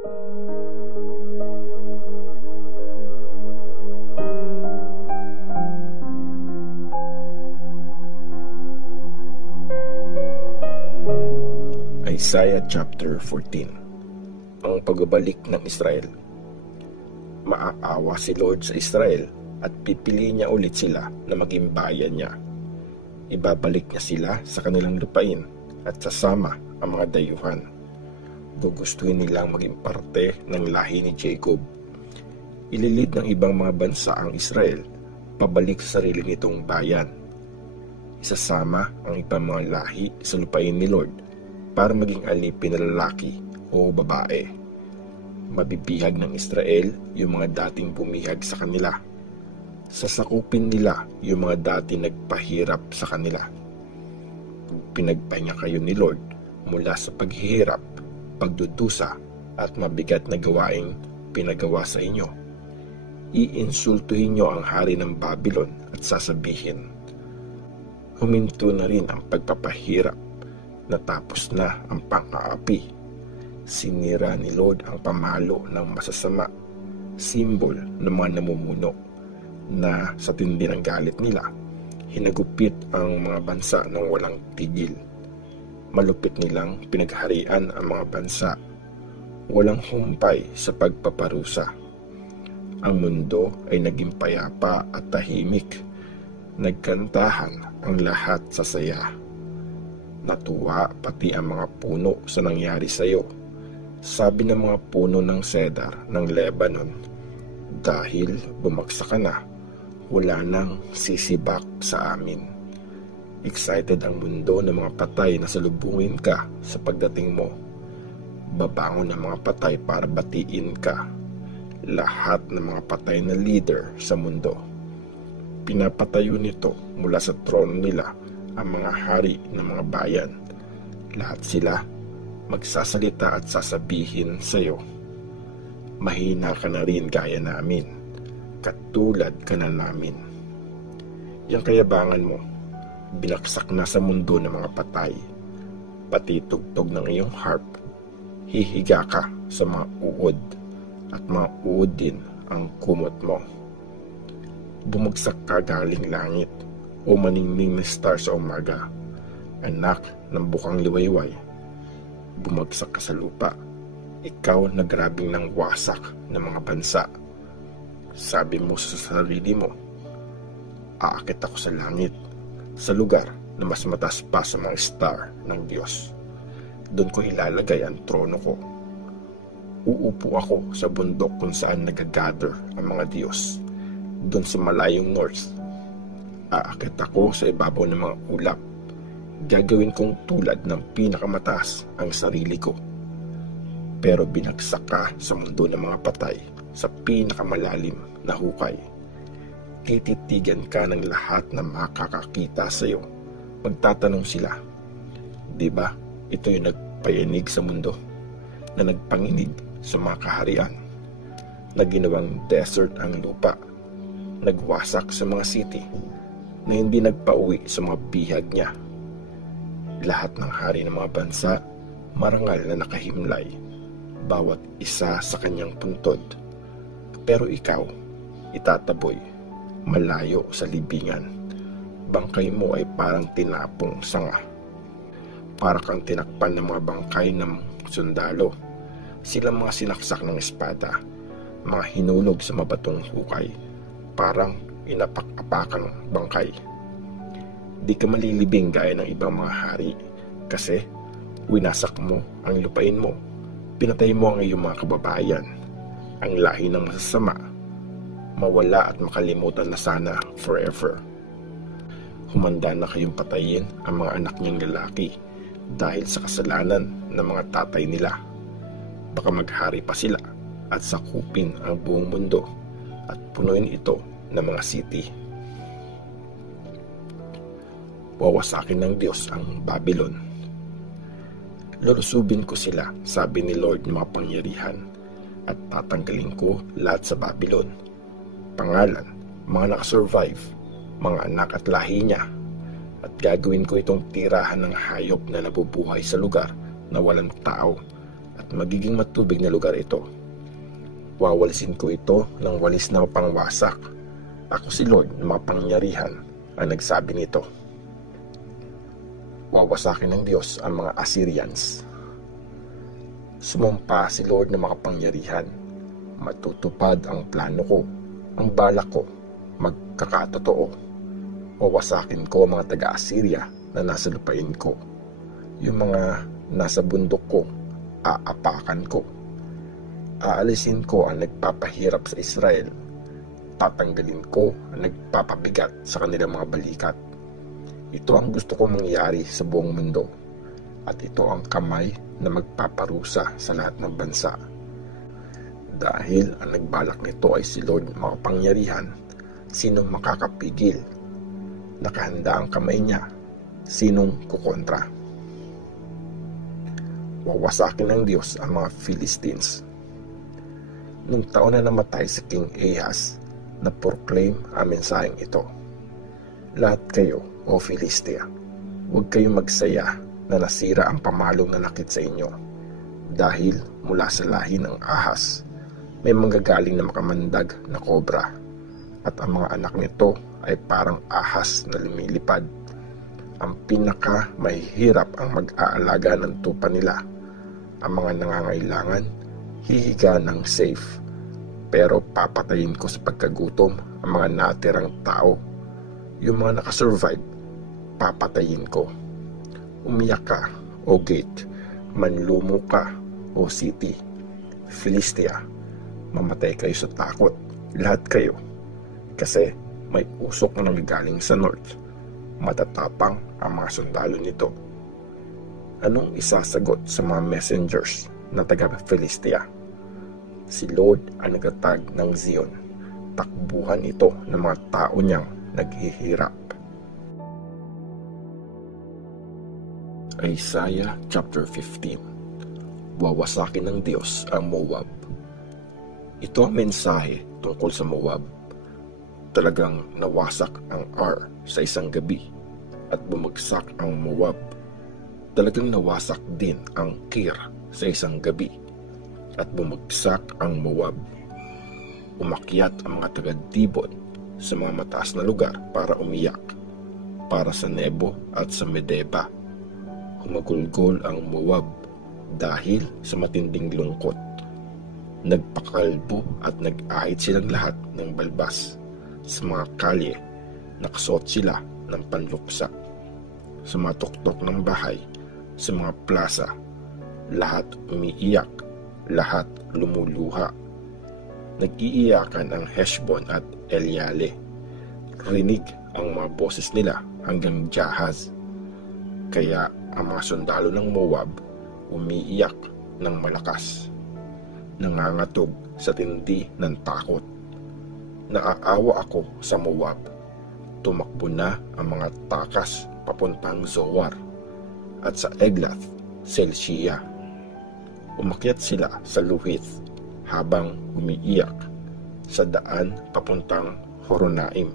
Isaiah chapter 14. Ang pagbabalik ng Israel. Maaawa si Lord sa Israel at pipili niya ulit sila na maging bayan niya. Ibabalik niya sila sa kanilang lupain at sasama ang mga dayuhan. Gugustuhin nilang maging parte ng lahi ni Jacob. Ililid ng ibang mga bansa ang Israel pabalik sa sarili nitong bayan. Isasama ang ibang mga lahi sa lupain ni Lord para maging alipin na lalaki o babae. Mabibihag ng Israel yung mga dating bumihag sa kanila. Sasakupin nila yung mga dating nagpahirap sa kanila. Pinagpahinga kayo ni Lord mula sa paghihirap, pagdudusa at mabigat na gawaing pinagawa sa inyo. Iinsultuhin nyo ang hari ng Babylon at sasabihin, huminto na rin ang pagpapahirap, natapos na ang pang-aapi. Sinira ni Lord ang pamalo ng masasama, simbol ng mga namumuno, na sa tindi ng galit nila, hinagupit ang mga bansa ng walang tigil. Malupit nilang pinagharian ang mga bansa, walang humpay sa pagpaparusa. Ang mundo ay naging payapa at tahimik. Nagkantahan ang lahat sa saya. Natuwa pati ang mga puno sa nangyari sa iyo. Sabi ng mga puno ng cedar ng Lebanon, dahil bumagsak ka na, wala nang sisibak sa amin. Excited ang mundo ng mga patay na salubungin ka sa pagdating mo. Babangon ang mga patay para batiin ka. Lahat ng mga patay na leader sa mundo. Pinapatayo nito mula sa trono nila ang mga hari ng mga bayan. Lahat sila magsasalita at sasabihin sa iyo, mahina ka na rin gaya namin, katulad ka na namin. Yang kayabangan mo, binaksak na sa mundo ng mga patay. Pati tugtog ng iyong harp, hihiga ka sa mga uod, at mga uod din ang kumot mo. Bumagsak ka galing langit, o maningning na star sa umaga, anak ng bukang liwayway. Bumagsak ka sa lupa, ikaw na grabing ng wasak ng mga bansa. Sabi mo sa sarili mo, aakit ako sa langit, sa lugar na mas mataas pa sa mga star ng Diyos. Doon ko ilalagay ang trono ko. Uupo ako sa bundok kung saan nagagather ang mga Diyos. Doon sa malayong north, aakit ako sa ibabaw ng mga ulap. Gagawin kong tulad ng pinakamataas ang sarili ko. Pero binagsak ka sa mundo ng mga patay, sa pinakamalalim na hukay. Tititigan ka ng lahat na makakakita sa iyo. Magtatanong sila, di ba ito yung nagpayanig sa mundo, na nagpanginig sa mga kaharian, na ginawang desert ang lupa, nagwasak sa mga city, na hindi nagpauwi sa mga bihag niya. Lahat ng hari ng mga bansa, marangal na nakahimlay, bawat isa sa kanyang puntod. Pero ikaw, itataboy, malayo sa libingan. Bangkay mo ay parang tinapong sanga. Para kang tinakpan ng mga bangkay ng sundalo. Silang mga sinaksak ng espada, mga hinulog sa mabatong hukay, parang inapak-apakang bangkay. Di ka malilibing gaya ng ibang mga hari, kasi winasak mo ang lupain mo. Pinatay mo ang iyong mga kababayan, ang lahi ng masasama, mawala at makalimutan na sana forever. Humanda na kayong patayin ang mga anak niyang lalaki dahil sa kasalanan ng mga tatay nila. Baka maghari pa sila at sakupin ang buong mundo at punuin ito ng mga city. Wawasakin ng Diyos ang Babylon. Lulusubin ko sila, sabi ni Lord ng mga pangyarihan, at tatanggalin ko lahat sa Babylon. Pangalan, mga nakasurvive, mga anak at lahi niya, at gagawin ko itong tirahan ng hayop na nabubuhay sa lugar na walang tao, at magiging matubig na lugar ito. Wawalisin ko ito ng walis na pangwasak. Ako si Lord na makapangyarihan ang nagsabi nito. Wawasakin ng Diyos ang mga Assyrians. Sumumpa si Lord na makapangyarihan. Matutupad ang plano ko, ang balak ko, magkakatotoo. Wawasakin ko ang mga taga-Assyria na nasa lupain ko. Yung mga nasa bundok ko, aapakan ko. Aalisin ko ang nagpapahirap sa Israel. Tatanggalin ko ang nagpapabigat sa kanilang mga balikat. Ito ang gusto kong mangyari sa buong mundo. At ito ang kamay na magpaparusa sa lahat ng bansa. Dahil ang nagbalak nito ay si Lord makapangyarihan, sinong makakapigil? Nakahanda ang kamay niya, sinong kukontra? Wawasakin ng Diyos ang mga Philistines. Nung taon na namatay si King Ahaz, na-proclaim ang mensaheng ito. Lahat kayo, o Philistia, huwag kayong magsaya na nasira ang pamalong nanakit sa inyo. Dahil mula sa lahi ng Ahaz, may manggagaling na makamandag na kobra, at ang mga anak nito ay parang ahas na lumilipad. Ang pinaka mahihirap ang mag-aalaga ng tupa nila. Ang mga nangangailangan, hihiga ng safe. Pero papatayin ko sa pagkagutom ang mga natirang tao. Yung mga nakasurvive, papatayin ko. Umiyak ka, o gate. Manlumo ka, o city. Philistia, mamatay kayo sa takot, lahat kayo. Kasi may usok na nanggagaling sa north. Matatapang ang mga sundalo nito. Anong isasagot sa mga messengers na taga-Philistia? Si Lord ang nagatag ng Zion. Takbuhan ito ng mga tao niyang naghihirap. Isaiah chapter 15. Wawasakin ng Diyos ang Moab. Ito ang mensahe tungkol sa Moab. Talagang nawasak ang Ar sa isang gabi at bumagsak ang Moab. Talagang nawasak din ang Kir sa isang gabi at bumagsak ang Moab. Umakyat ang mga taga-Dibon sa mga mataas na lugar para umiyak, para sa Nebo at sa Medeba. Humagulgol ang Moab dahil sa matinding lungkot. Nagpakalbo at nag-ahit silang lahat ng balbas. Sa mga kalye, nakasuot sila ng panluksa. Sa mga tuktok ng bahay, sa mga plaza, lahat umiiyak, lahat lumuluha. Nag-iiyakan ang Heshbon at Eleale. Rinig ang mga boses nila hanggang Jahaz. Kaya ang mga sundalo ng Moab umiiyak ng malakas. Nangangatog sa tindi ng takot. Naaawa ako sa Moab. Tumakbo na ang mga takas papuntang Zoar at sa Eglath, Selshia. Umakyat sila sa Luhith habang umiiyak sa daan papuntang Horonaim.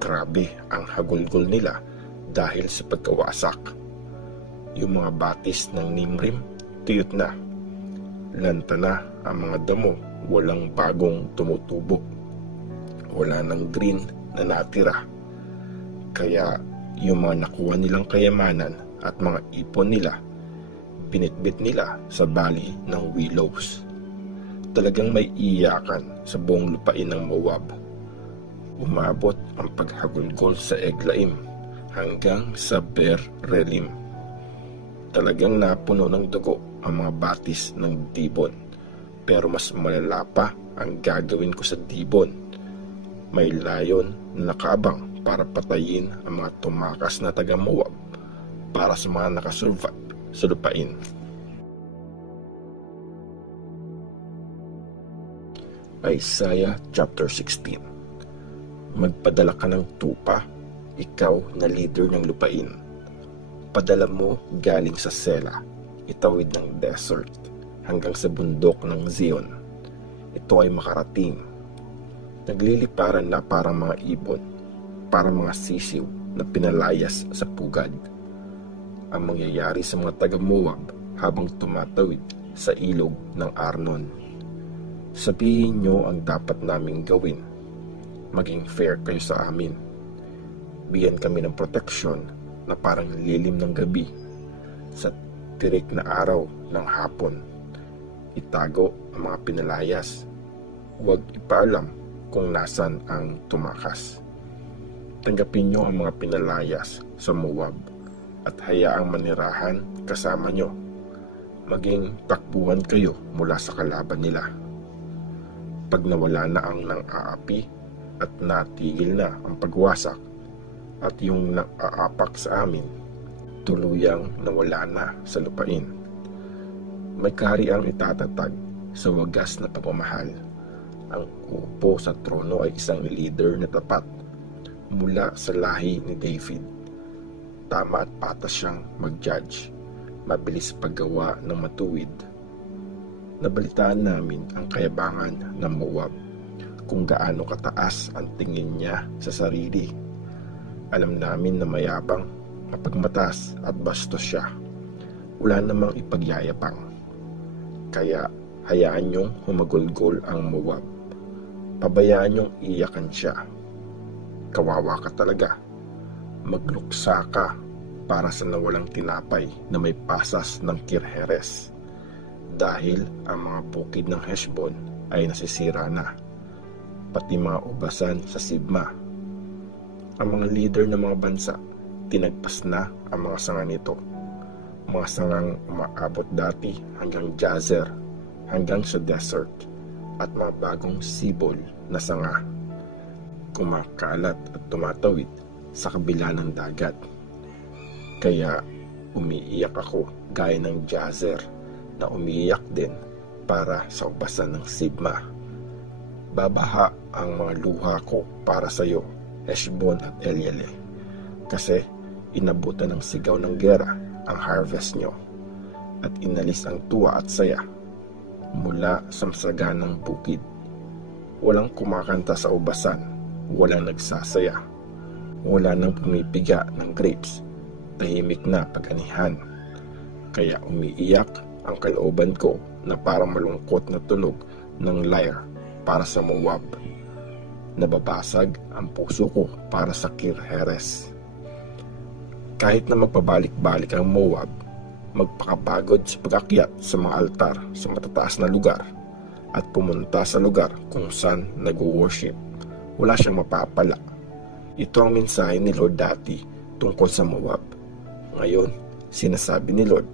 Grabe ang hagulgol nila dahil sa pagkawasak. Yung mga batis ng Nimrim, tuyot na. Lanta na ang mga damo, walang bagong tumutubo. Wala ng green na natira. Kaya yung mga nakuha nilang kayamanan at mga ipon nila, binitbit nila sa bali ng willows. Talagang may iyakan sa buong lupain ng Moab. Umabot ang paghagulgol sa Eglaim hanggang sa Ber Relim. Talagang napuno ng dugo ang mga batis ng Dibon. Pero mas malala pa ang gagawin ko sa Dibon. May layon na nakaabang para patayin ang mga tumakas na taga-Moab para sa mga nakasurvive sa lupain. Isaiah chapter 16. Magpadala ka ng tupa, ikaw na leader ng lupain. Padala mo galing sa Sela, itawid ng desert, hanggang sa bundok ng Zion. Ito ay makarating. Nagliliparan na parang mga ibon, parang mga sisiw na pinalayas sa pugad. Ang mangyayari sa mga taga-Moab habang tumatawid sa ilog ng Arnon. Sabihin nyo ang dapat naming gawin. Maging fair kayo sa amin. Bigyan kami ng proteksyon na parang lilim ng gabi sa tirik na araw ng hapon. Itago ang mga pinalayas. Huwag ipaalam kung nasan ang tumakas. Tanggapin nyo ang mga pinalayas sa Moab at hayaang manirahan kasama nyo. Maging takbuhan kayo mula sa kalaban nila. Pag nawala na ang nang-aapi at natigil na ang pagwasak at yung nang-aapak sa amin, tuluyang nawala na sa lupain. May kahariang itatatag sa wagas na pagmamahal. Ang upo sa trono ay isang leader na tapat mula sa lahi ni David. Tama at patas siyang mag-judge. Mabilis paggawa ng matuwid. Nabalitaan namin ang kayabangan ng Moab, kung gaano kataas ang tingin niya sa sarili. Alam namin na mayabang, mapagmatas at bastos siya. Wala namang ipagyayapang. Kaya hayaan niyong humagulgol ang Moab. Pabayaan niyong iyakan siya. Kawawa ka talaga. Magluksa ka para sa nawalang tinapay na may pasas ng Kirheres. Dahil ang mga bukid ng Heshbon ay nasisira na. Pati mga ubasan sa Sibma. Ang mga leader ng mga bansa, tinagpas na ang mga sanga nito. Mga sangang umaabot dati hanggang Jazer, hanggang sa desert, at mga bagong sibol na sanga. Kumakalat at tumatawid sa kabila ng dagat. Kaya umiiyak ako gaya ng Jazer na umiiyak din para sa ubasan ng Sibma. Babaha ang mga luha ko para sa iyo, Heshbon at Eleale, kasi inabutan ng sigaw ng gera ang harvest nyo at inalis ang tuwa at saya mula sa masaganang bukid. Walang kumakanta sa ubasan, walang nagsasaya, wala nang pumipiga ng grapes, tahimik na pag-anihan. Kaya umiiyak ang kalooban ko na parang malungkot na tunog ng lyre para sa Moab. Nababasag ang puso ko para sa Kirheres. Kahit na magpabalik-balik ang Moab, magpakapagod sa pag-akyat sa mga altar sa matataas na lugar at pumunta sa lugar kung saan nag-worship, wala siyang mapapala. Ito ang mensahe ni Lord dati tungkol sa Moab. Ngayon, sinasabi ni Lord,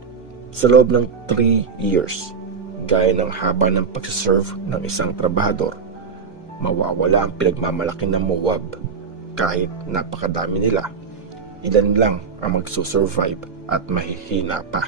sa loob ng 3 years, gaya ng haba ng pagsaserve ng isang trabahador, mawawala ang pinagmamalaki ng Moab. Kahit napakadami nila, ilan lang ang magsusurvive at mahihina pa.